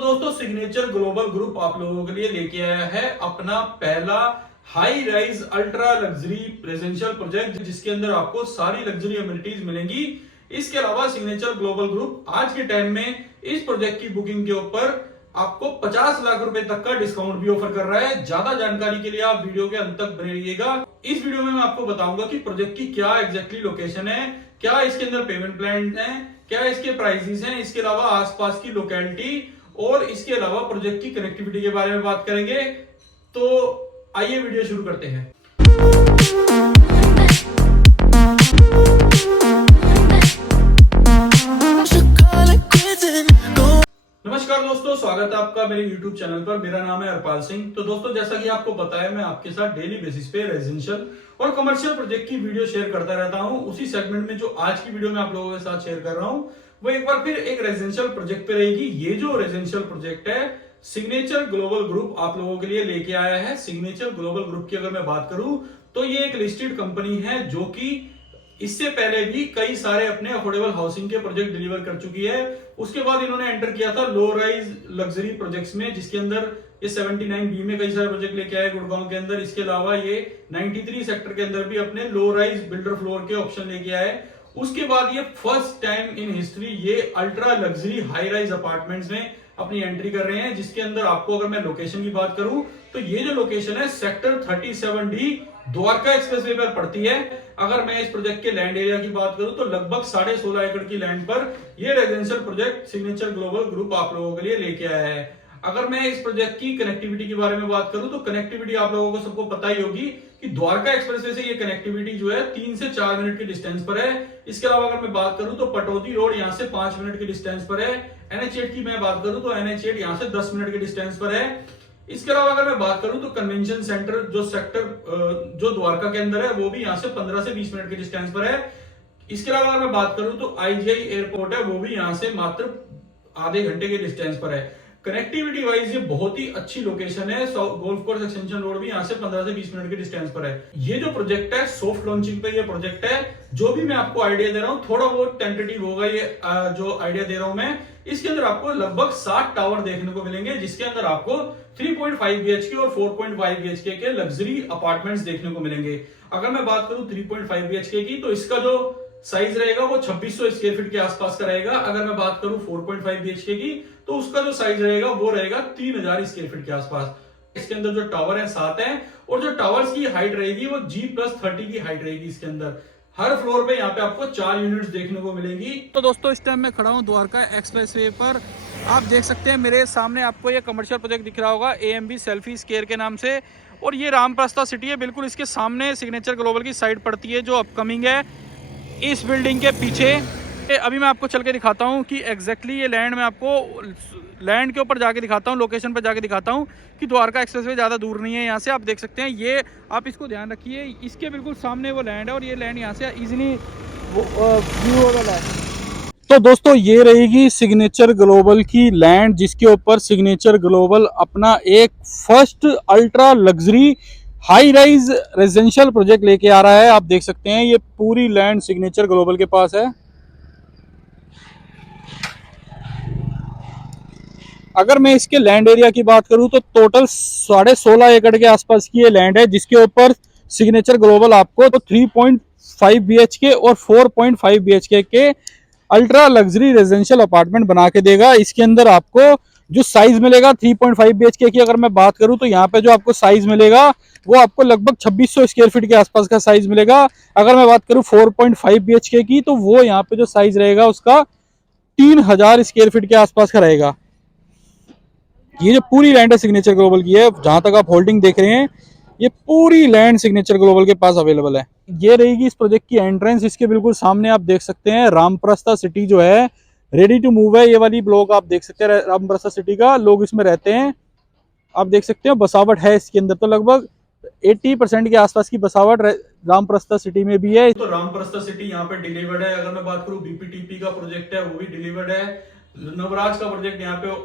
दोस्तों signature global group आप लोगों के लिए लेके आया है अपना पहला high rise ultra luxury residential project, जिसके अंदर आपको सारी लग्जरी अमेनिटीज मिलेंगी। इसके अलावा सिग्नेचर ग्लोबल ग्रुप आज के टाइम में इस प्रोजेक्ट की बुकिंग के ऊपर आपको 50 लाख रुपए तक का डिस्काउंट भी ऑफर कर रहा है। ज्यादा जानकारी के लिए आप वीडियो के अंत तक बने रहिएगा। इस वीडियो में मैं आपको बताऊंगा कि प्रोजेक्ट की क्या एग्जैक्टली लोकेशन है, क्या इसके अंदर पेमेंट प्लान है, क्या इसके प्राइसेस हैं, इसके अलावा आसपास की लोकेलिटी और इसके अलावा प्रोजेक्ट की कनेक्टिविटी के बारे में बात करेंगे। तो आइए वीडियो शुरू करते हैं। नमस्कार दोस्तों, स्वागत है आपका मेरे YouTube चैनल पर। मेरा नाम है हरपाल सिंह। तो दोस्तों, जैसा कि आपको पता है, मैं आपके साथ डेली बेसिस पे रेजिडेंशियल और कमर्शियल प्रोजेक्ट की वीडियो शेयर करता रहता हूं। उसी सेगमेंट में जो आज की वीडियो में आप लोगों के साथ शेयर कर रहा हूं, वो एक बार फिर एक रेजिडेंशियल प्रोजेक्ट पे रहेगी। ये जो रेजिडेंशियल प्रोजेक्ट है, सिग्नेचर ग्लोबल ग्रुप आप लोगों के लिए लेके आया है। सिग्नेचर ग्लोबल ग्रुप की अगर मैं बात करूं तो ये एक लिस्टेड कंपनी है जो कि इससे पहले भी कई सारे अपने अफोर्डेबल हाउसिंग के प्रोजेक्ट डिलीवर कर चुकी है। उसके बाद इन्होंने एंटर किया था लो राइज लग्जरी प्रोजेक्ट्स में, जिसके अंदर ये 79B में कई सारे प्रोजेक्ट लेके आए गुड़गांव के अंदर। इसके अलावा ये 93 सेक्टर के अंदर भी अपने लो राइज बिल्डर फ्लोर के ऑप्शन लेके आए। उसके बाद ये फर्स्ट टाइम इन हिस्ट्री ये ultra luxury high rise apartments में अपनी एंट्री कर रहे हैं, जिसके अंदर आपको अगर मैं लोकेशन की बात करूं तो ये जो लोकेशन है सेक्टर 37D द्वारका एक्सप्रेसवे पर पड़ती है। अगर मैं इस प्रोजेक्ट के लैंड एरिया की बात करूं तो लगभग 16.5 एकड़ की लैंड पर यह residential project signature global group आप लोगों के लिए लेके आया है। अगर मैं इस प्रोजेक्ट की कनेक्टिविटी के बारे में बात करूं तो कनेक्टिविटी आप लोगों को सबको पता ही होगी कि द्वारका एक्सप्रेसवे से ये कनेक्टिविटी जो है 3 से 4 मिनट की डिस्टेंस पर है। इसके अलावा अगर मैं बात करूं तो पटौदी रोड यहां से 5 मिनट की डिस्टेंस पर है। NH8 की मैं बात करूं तो NH8 यहां से 10 मिनट की डिस्टेंस पर है। इसके अलावा अगर मैं बात करूं तो कन्वेंशन सेंटर जो सेक्टर जो द्वारका के अंदर है वो भी यहां से 15 से 20 मिनट की डिस्टेंस पर है। इसके अलावा अगर मैं बात करूं तो IGI एयरपोर्ट है, वो भी यहां से मात्र आधे घंटे के डिस्टेंस पर है। कनेक्टिविटी वाइज ये बहुत ही अच्छी लोकेशन है। गोल्फ कोर्स एक्सटेंशन रोड भी यहाँ से 15 से 20 मिनट के डिस्टेंस पर है। ये जो प्रोजेक्ट है सॉफ्ट लॉन्चिंग पे ये प्रोजेक्ट है। जो भी मैं आपको आइडिया दे रहा हूँ थोड़ा बहुत टेंटेटिव होगा ये जो आइडिया दे रहा हूं मैं। इसके अंदर आपको लगभग 7 टावर देखने को मिलेंगे, जिसके अंदर आपको 3.5 BHK और 4.5 BHK के लग्जरी अपार्टमेंट्स देखने को मिलेंगे। अगर मैं बात करूं 3.5 BHK की तो इसका जो साइज रहेगा वो 2600 स्क्वायर फीट के आसपास का रहेगा। अगर मैं बात करूं 4.5 BHK की तो उसका जो साइज रहेगा वो रहेगा 3000 स्क्वायर फीट के आसपास। इसके अंदर जो टावर है 7 है और जो टावर्स की हाइट रहेगी वो G+30 की हाइट रहेगी। इसके अंदर हर फ्लोर पे यहाँ पे आपको 4 यूनिट्स देखने को मिलेंगी। तो दोस्तों, इस टाइम मैं खड़ा हूँ द्वारका एक्सप्रेसवे पर। आप देख सकते हैं मेरे सामने आपको ये कमर्शियल प्रोजेक्ट दिख रहा होगा AMB सेल्फी स्केयर के नाम से, और ये रामप्रस्था सिटी है। बिल्कुल इसके सामने सिग्नेचर ग्लोबल की साइट पड़ती है जो अपकमिंग है इस बिल्डिंग के पीछे। अभी मैं आपको चल के दिखाता हूँ कि एग्जैक्टली ये लैंड में आपको लैंड के ऊपर जाके दिखाता हूँ, लोकेशन पर जाके दिखाता हूँ कि द्वारका एक्सप्रेसवे ज़्यादा दूर नहीं है यहाँ से। आप देख सकते हैं, ये आप इसको ध्यान रखिए, इसके बिल्कुल सामने वो लैंड है और ये लैंड यहाँ से इजीली व्यूएबल है। तो दोस्तों, ये रहेगी सिग्नेचर ग्लोबल की लैंड, जिसके ऊपर सिग्नेचर ग्लोबल अपना एक first ultra luxury high rise residential project लेके आ रहा है। आप देख सकते हैं ये पूरी लैंड सिग्नेचर ग्लोबल के पास है। अगर मैं इसके लैंड एरिया की बात करूं तो टोटल 16.5 एकड़ के आसपास की ये लैंड है, जिसके ऊपर सिग्नेचर ग्लोबल आपको तो 3.5 BHK और 4.5 BHK के अल्ट्रा लग्जरी रेजिडेंशियल अपार्टमेंट बना के देगा। इसके अंदर आपको जो साइज मिलेगा 3.5 BHK की अगर मैं बात करूं तो यहाँ पे जो आपको साइज मिलेगा वो आपको लगभग 2600 स्क्वायर फीट के आसपास का साइज मिलेगा। अगर मैं बात करूं 4.5 BHK की तो वो यहाँ पे जो साइज रहेगा उसका 3000 स्क्वायर फीट के आसपास का रहेगा। ये जो पूरी लैंड है सिग्नेचर ग्लोबल की है, जहां तक आप होल्डिंग देख रहे हैं ये पूरी लैंड सिग्नेचर ग्लोबल के पास अवेलेबल है। ये रहेगी इस प्रोजेक्ट की एंट्रेंस। इसके बिल्कुल सामने आप देख सकते हैं रामप्रस्था सिटी जो है रेडी टू मूव है। ये वाली ब्लॉक आप देख सकते हैं रामप्रस्था सिटी का, लोग इसमें रहते हैं। आप देख सकते हैं बसावट है इसके अंदर, तो लगभग 80% के आसपास की बसावट रामप्रस्था सिटी में भी है। तो रामप्रस्था सिटी यहाँ पे डिलीवर्ड है। अगर मैं बात करूँ BPTP का प्रोजेक्ट है वो भी डिलीवर्ड है। नवराज का प्रोजेक्ट यहाँ पे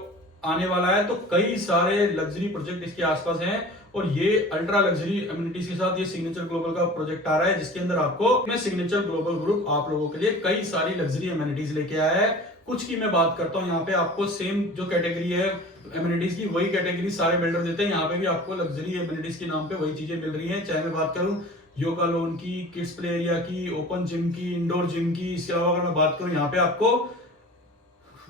आने वाला है। तो कई सारे लग्जरी प्रोजेक्ट इसके आसपास हैं और ये अल्ट्रा लग्जरी अम्यूनिटीज के साथ ये सिग्नेचर ग्लोबल का प्रोजेक्ट आ रहा है, जिसके अंदर आपको सिग्नेचर ग्लोबल ग्रुप आप लोगों के लिए कई सारी लग्जरी अम्यूनिटीज लेके आया है। कुछ की मैं बात करता हूँ, यहाँ पे आपको सेम जो कैटेगरी है एमिनिटीज की वही कैटेगरी सारे बिल्डर देते हैं। यहाँ पे भी आपको लग्जरी एमिनिटीज के नाम पे वही चीजें मिल रही हैं। चाहे मैं बात करूँ योगा लोन की, किड्स प्ले एरिया की, ओपन जिम की, इंडोर जिम की, इसके अलावा अगर मैं बात करूँ यहाँ पे आपको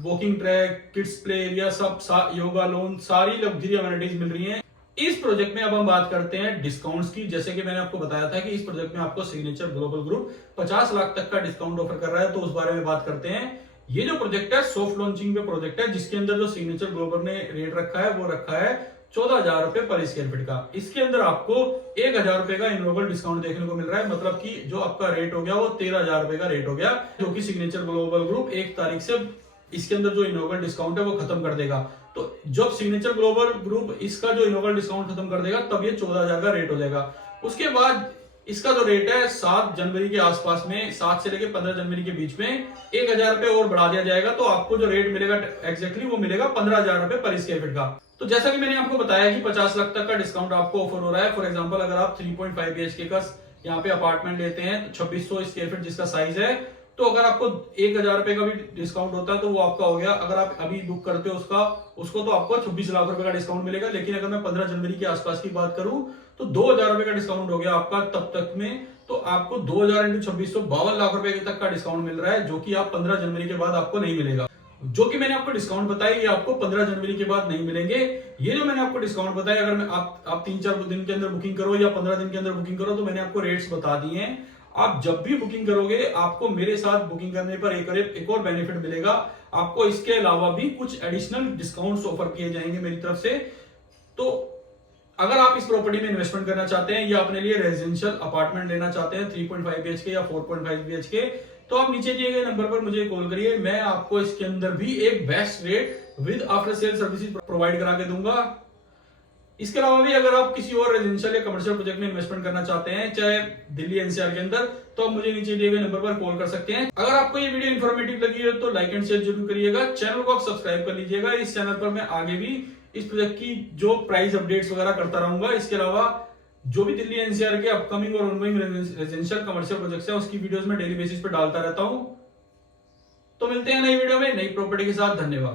walking track, kids play area, सब योगा लोन, सारी लग्जरी एमिनिटीज मिल रही हैं। इस प्रोजेक्ट में अब हम बात करते हैं डिस्काउंट्स की। जैसे कि मैंने आपको बताया था कि इस प्रोजेक्ट में आपको सिग्नेचर ग्लोबल ग्रुप 50 लाख तक का डिस्काउंट ऑफर कर रहा है, तो उस बारे में बात करते हैं। ये जो प्रोजेक्ट है सॉफ्ट लॉन्चिंग पे प्रोजेक्ट है, जिसके अंदर जो सिग्नेचर ग्लोबल ने रेट रखा है वो रखा है 14,000 रुपए पर स्क्वायर फीट का। इसके अंदर आपको 1,000 रुपए का इनोवेबल डिस्काउंट देखने को मिल रहा है, मतलब कि जो आपका रेट हो गया वो 13,000 रुपए का रेट हो गया, जो कि सिग्नेचर ग्लोबल ग्रुप 1 तारीख से इसके अंदर जो इनोवेबल डिस्काउंट है वो खत्म कर देगा। तो जब सिग्नेचर ग्लोबल ग्रुप इसका जो इनोवेबल डिस्काउंट खत्म कर देगा तब ये 14,000 का रेट हो जाएगा। उसके बाद इसका जो रेट है 7 जनवरी के आसपास में, 7 से लेकर 15 जनवरी के बीच में 1,000 रुपए और बढ़ा दिया जाएगा, तो आपको जो रेट मिलेगा एग्जैक्टली वो मिलेगा 15,000 रुपए पर स्क्वायर फीट का। तो जैसा कि मैंने आपको बताया कि 50 लाख तक का डिस्काउंट आपको ऑफर हो रहा है। फॉर एग्जांपल अगर आप 3.5 BHK का यहाँ पे अपार्टमेंट लेते हैं तो 2600 स्क्वायर फीट जिसका साइज है, तो अगर आपको 1,000 रुपए का भी डिस्काउंट होता है तो वो आपका हो गया। अगर आप अभी बुक करते हो उसको तो आपको 26 लाख रुपए का डिस्काउंट मिलेगा। लेकिन अगर मैं 15 जनवरी के आसपास की बात करूं तो 2,000 रुपए का डिस्काउंट हो गया आपका तब तक में, तो आपको 2,000 × 26 52 लाख रुपए तक का डिस्काउंट मिल रहा है, जो कि आप 15 जनवरी के बाद आपको नहीं मिलेगा। जो कि मैंने आपको डिस्काउंट बताया ये आपको 15 जनवरी के बाद नहीं मिलेंगे। ये जो मैंने आपको डिस्काउंट बताया, अगर मैं आप 3-4 दिन के अंदर बुकिंग करो या 15 दिन के अंदर बुकिंग करो, तो मैंने आपको रेट्स बता दिए हैं। आप जब भी बुकिंग करोगे आपको मेरे साथ बुकिंग करने पर एक और बेनिफिट मिलेगा। आपको इसके अलावा भी कुछ एडिशनल डिस्काउंट्स ऑफर किए जाएंगे मेरी तरफ से। तो अगर आप इस प्रॉपर्टी में इन्वेस्टमेंट करना चाहते हैं या अपने लिए रेजिडेंशियल अपार्टमेंट लेना चाहते हैं 3.5 BHK या 4.5 BHK, तो आप नीचे दिए गए नंबर पर मुझे कॉल करिए। मैं आपको इसके अंदर भी एक best rate with after sale services provide करा के दूंगा। इसके अलावा भी अगर आप किसी और रेजिडेंशियल या कमर्शियल प्रोजेक्ट में इन्वेस्टमेंट करना चाहते हैं, चाहे दिल्ली NCR के अंदर, तो आप मुझे नीचे दिए गए नंबर पर कॉल कर सकते हैं। अगर आपको ये वीडियो इन्फॉर्मेटिव लगी है तो लाइक एंड शेयर जरूर करिएगा। चैनल को आप सब्सक्राइब कर लीजिएगा। इस चैनल पर मैं आगे भी इस प्रोजेक्ट की जो प्राइस अपडेट्स वगैरह करता रहूंगा। इसके अलावा जो भी दिल्ली NCR के अपकमिंग और ऑनगोइंग रेजिडेंशियल कमर्शियल प्रोजेक्ट्स हैं उसकी वीडियोस में डेली बेसिस पे डालता रहता हूं। तो मिलते हैं नई वीडियो में नई प्रॉपर्टी के साथ। धन्यवाद।